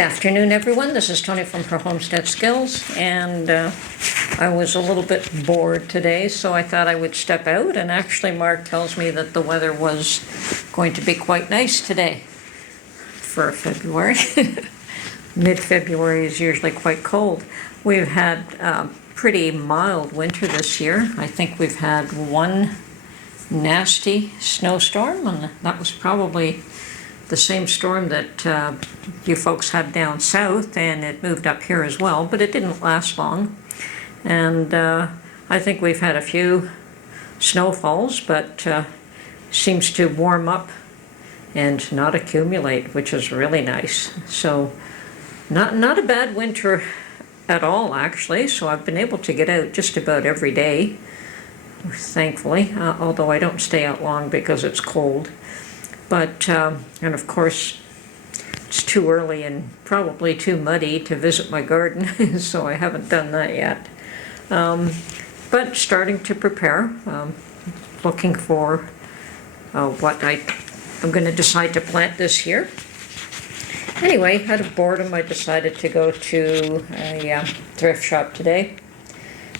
afternoon, everyone. This is Tony from Her Homestead Skills, and I was a little bit bored today, so I thought I would step out, and actually Mark tells me that the weather was going to be quite nice today for February. Mid-February is usually quite cold. We've had a pretty mild winter this year. I think we've had one nasty snowstorm, and that was probably the same storm that you folks had down south, and it moved up here as well, but it didn't last long. And I think we've had a few snowfalls, but seems to warm up and not accumulate, which is really nice. So not a bad winter at all, actually. So I've been able to get out just about every day, thankfully, although I don't stay out long because it's cold. But, and of course, it's too early and probably too muddy to visit my garden, so I haven't done that yet. But starting to prepare, looking for what I'm going to decide to plant this year. Anyway, out of boredom, I decided to go to a thrift shop today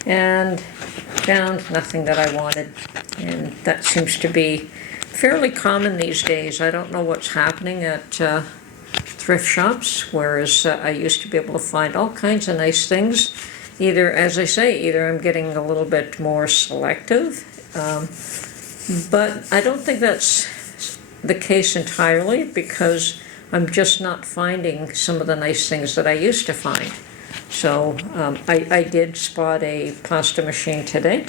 and found nothing that I wanted, and that seems to be fairly common these days. I don't know what's happening at thrift shops, whereas I used to be able to find all kinds of nice things. Either, as I say, either I'm getting a little bit more selective, but I don't think that's the case entirely, because I'm just not finding some of the nice things that I used to find. So I did spot a pasta machine today.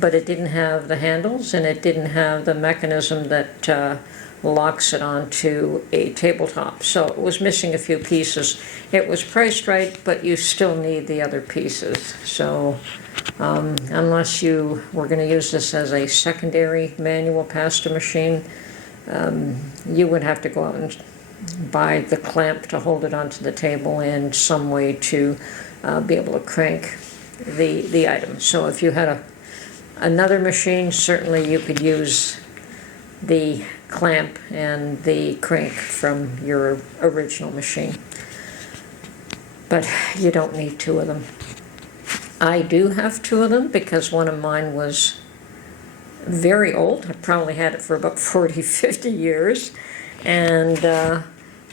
But it didn't have the handles, and it didn't have the mechanism that locks it onto a tabletop. So it was missing a few pieces. It was priced right, but you still need the other pieces. So unless you were going to use this as a secondary manual pasta machine, you would have to go out and buy the clamp to hold it onto the table and some way to be able to crank the item. So if you had another machine, certainly you could use the clamp and the crank from your original machine. But you don't need two of them. I do have two of them because one of mine was very old. I probably had it for about 40, 50 years. And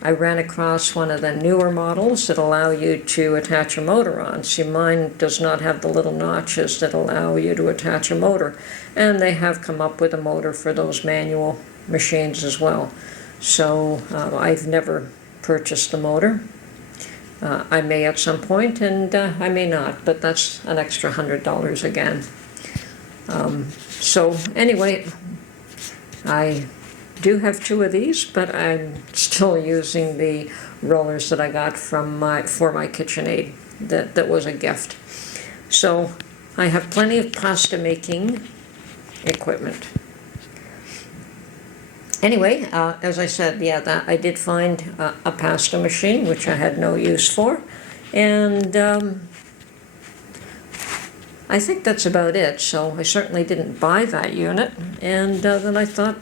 I ran across one of the newer models that allow you to attach a motor on. See, mine does not have the little notches that allow you to attach a motor. And they have come up with a motor for those manual machines as well. So I've never purchased the motor. I may at some point, and I may not, but that's an extra $100 again. So anyway, I do have two of these, but I'm still using the rollers that I got from for my KitchenAid. That was a gift. So I have plenty of pasta making equipment. Anyway, as I said, I did find a pasta machine, which I had no use for, and I think that's about it. So I certainly didn't buy that unit, and then I thought,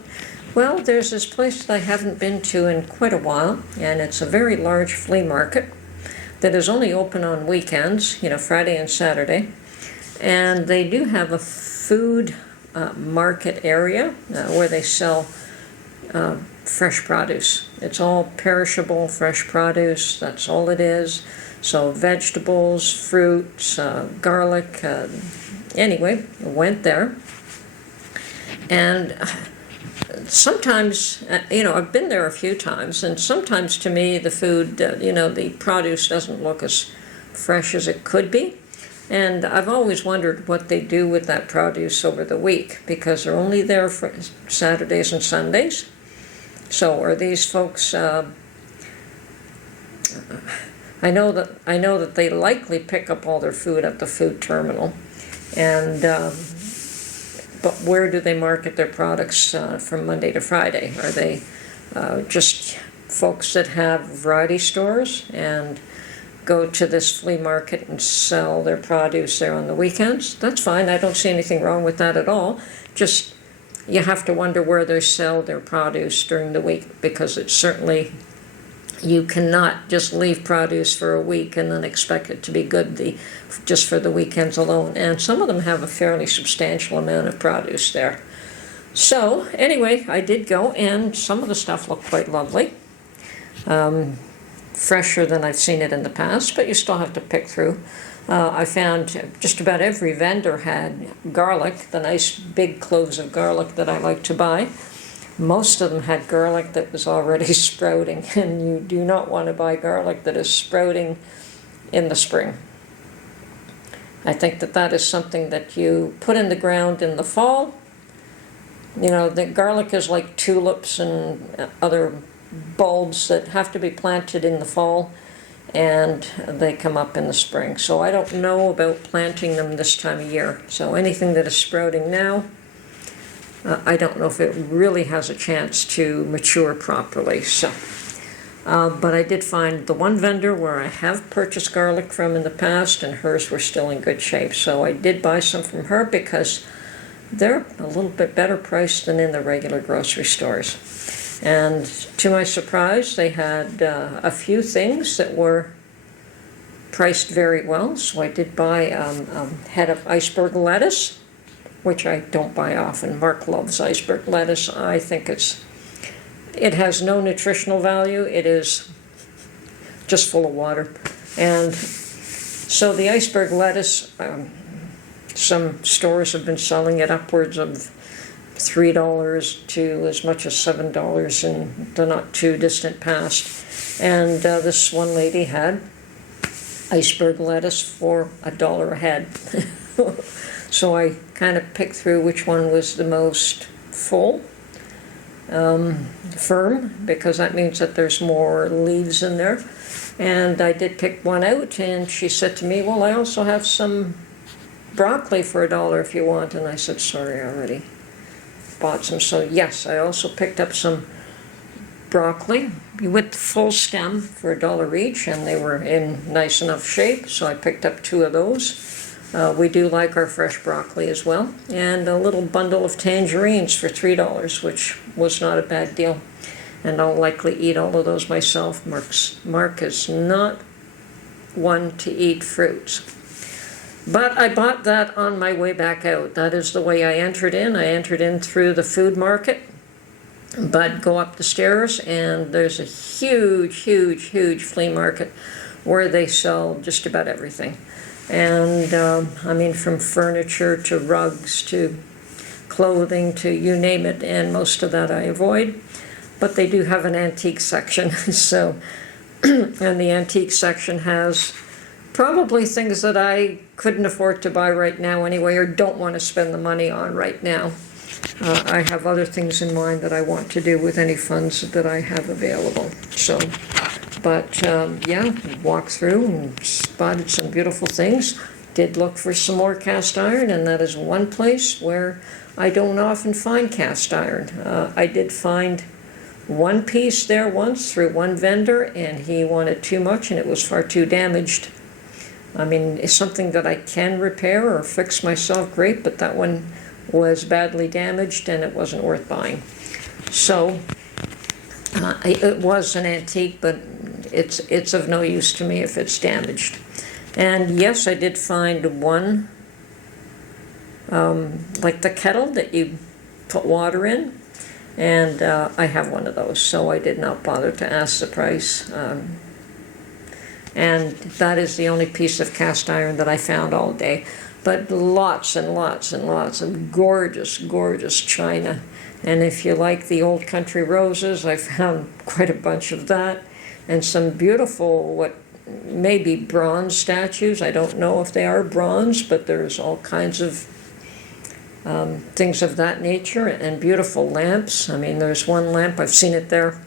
well, there's this place that I haven't been to in quite a while, and it's a very large flea market that is only open on weekends, Friday and Saturday. And they do have a food market area where they sell fresh produce. It's all perishable fresh produce, that's all it is. So vegetables, fruits, garlic. Anyway, I went there. And sometimes, I've been there a few times, and sometimes to me the food, the produce doesn't look as fresh as it could be. And I've always wondered what they do with that produce over the week, because they're only there for Saturdays and Sundays. So are these folks, I know that they likely pick up all their food at the food terminal, and but where do they market their products from Monday to Friday? Are they just folks that have variety stores and go to this flea market and sell their produce there on the weekends? That's fine. I don't see anything wrong with that at all. Just you have to wonder where they sell their produce during the week, because it's certainly You cannot just leave produce for a week and then expect it to be good just for the weekends alone. And some of them have a fairly substantial amount of produce there. So anyway, I did go, and some of the stuff looked quite lovely. Fresher than I've seen it in the past, but you still have to pick through. I found just about every vendor had garlic, the nice big cloves of garlic that I like to buy. Most of them had garlic that was already sprouting, and you do not want to buy garlic that is sprouting in the spring. I think that is something that you put in the ground in the fall. You know, the garlic is like tulips and other bulbs that have to be planted in the fall, and they come up in the spring. So I don't know about planting them this time of year. So anything that is sprouting now, I don't know if it really has a chance to mature properly. So, but I did find the one vendor where I have purchased garlic from in the past, and hers were still in good shape. So I did buy some from her because they're a little bit better priced than in the regular grocery stores. And to my surprise, they had a few things that were priced very well. So I did buy a head of iceberg lettuce, which I don't buy often. Mark loves iceberg lettuce. I think it has no nutritional value. It is just full of water. And so the iceberg lettuce, some stores have been selling it upwards of $3 to as much as $7 in the not too distant past. And this one lady had iceberg lettuce for $1 a head. So I kind of picked through which one was the most full, firm, because that means that there's more leaves in there. And I did pick one out, and she said to me, well, I also have some broccoli for $1 if you want. And I said, sorry, I already bought some. So yes, I also picked up some broccoli with full stem for $1 each, and they were in nice enough shape, so I picked up 2 of those. We do like our fresh broccoli as well, and a little bundle of tangerines for $3, which was not a bad deal. And I'll likely eat all of those myself. Mark is not one to eat fruits. But I bought that on my way back out. That is the way I entered in. I entered in through the food market, but go up the stairs, and there's a huge, huge, huge flea market where they sell just about everything. And I mean, from furniture to rugs to clothing to you name it, and most of that I avoid. But they do have an antique section. So, and the antique section has probably things that I couldn't afford to buy right now anyway, or don't want to spend the money on right now. I have other things in mind that I want to do with any funds that I have available. So, but yeah, walked through and spotted some beautiful things. Did look for some more cast iron, and that is one place where I don't often find cast iron. I did find one piece there once through one vendor, and he wanted too much, and it was far too damaged. I mean, it's something that I can repair or fix myself, great, but that one was badly damaged, and it wasn't worth buying. So it was an antique, but it's of no use to me if it's damaged. And yes, I did find one, like the kettle that you put water in, and I have one of those, so I did not bother to ask the price. And that is the only piece of cast iron that I found all day. But lots and lots and lots of gorgeous, gorgeous china. And if you like the old country roses, I found quite a bunch of that. And some beautiful, what may be bronze statues. I don't know if they are bronze, but there's all kinds of things of that nature, and beautiful lamps. I mean, there's one lamp, I've seen it there.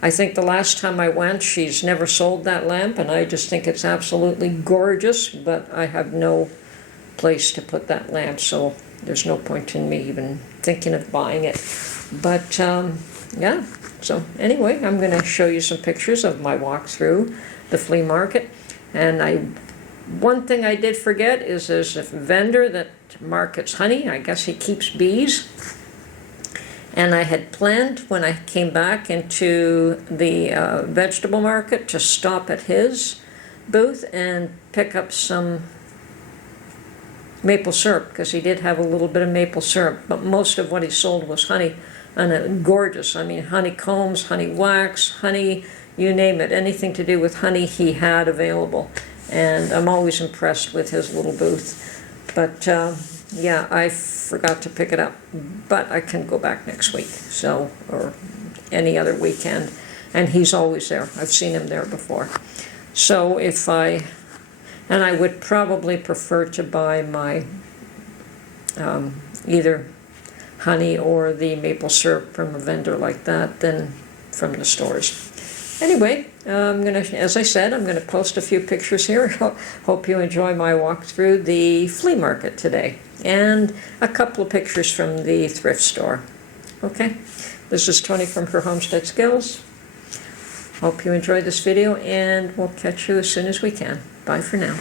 I think the last time I went, she's never sold that lamp, and I just think it's absolutely gorgeous, but I have no place to put that lamp, so there's no point in me even thinking of buying it. But yeah, so anyway, I'm going to show you some pictures of my walk through the flea market. And one thing I did forget is there's a vendor that markets honey. I guess he keeps bees. And I had planned when I came back into the vegetable market to stop at his booth and pick up some maple syrup, because he did have a little bit of maple syrup, but most of what he sold was honey, and gorgeous. I mean, honeycombs, honey wax, honey, you name it, anything to do with honey he had available. And I'm always impressed with his little booth. But yeah, I forgot to pick it up, but I can go back next week, so, or any other weekend, and he's always there. I've seen him there before. So and I would probably prefer to buy my either honey or the maple syrup from a vendor like that than from the stores. Anyway, as I said, I'm gonna post a few pictures here. Hope you enjoy my walk through the flea market today, and a couple of pictures from the thrift store. Okay, this is Tony from Her Homestead Skills. Hope you enjoyed this video, and we'll catch you as soon as we can. Bye for now.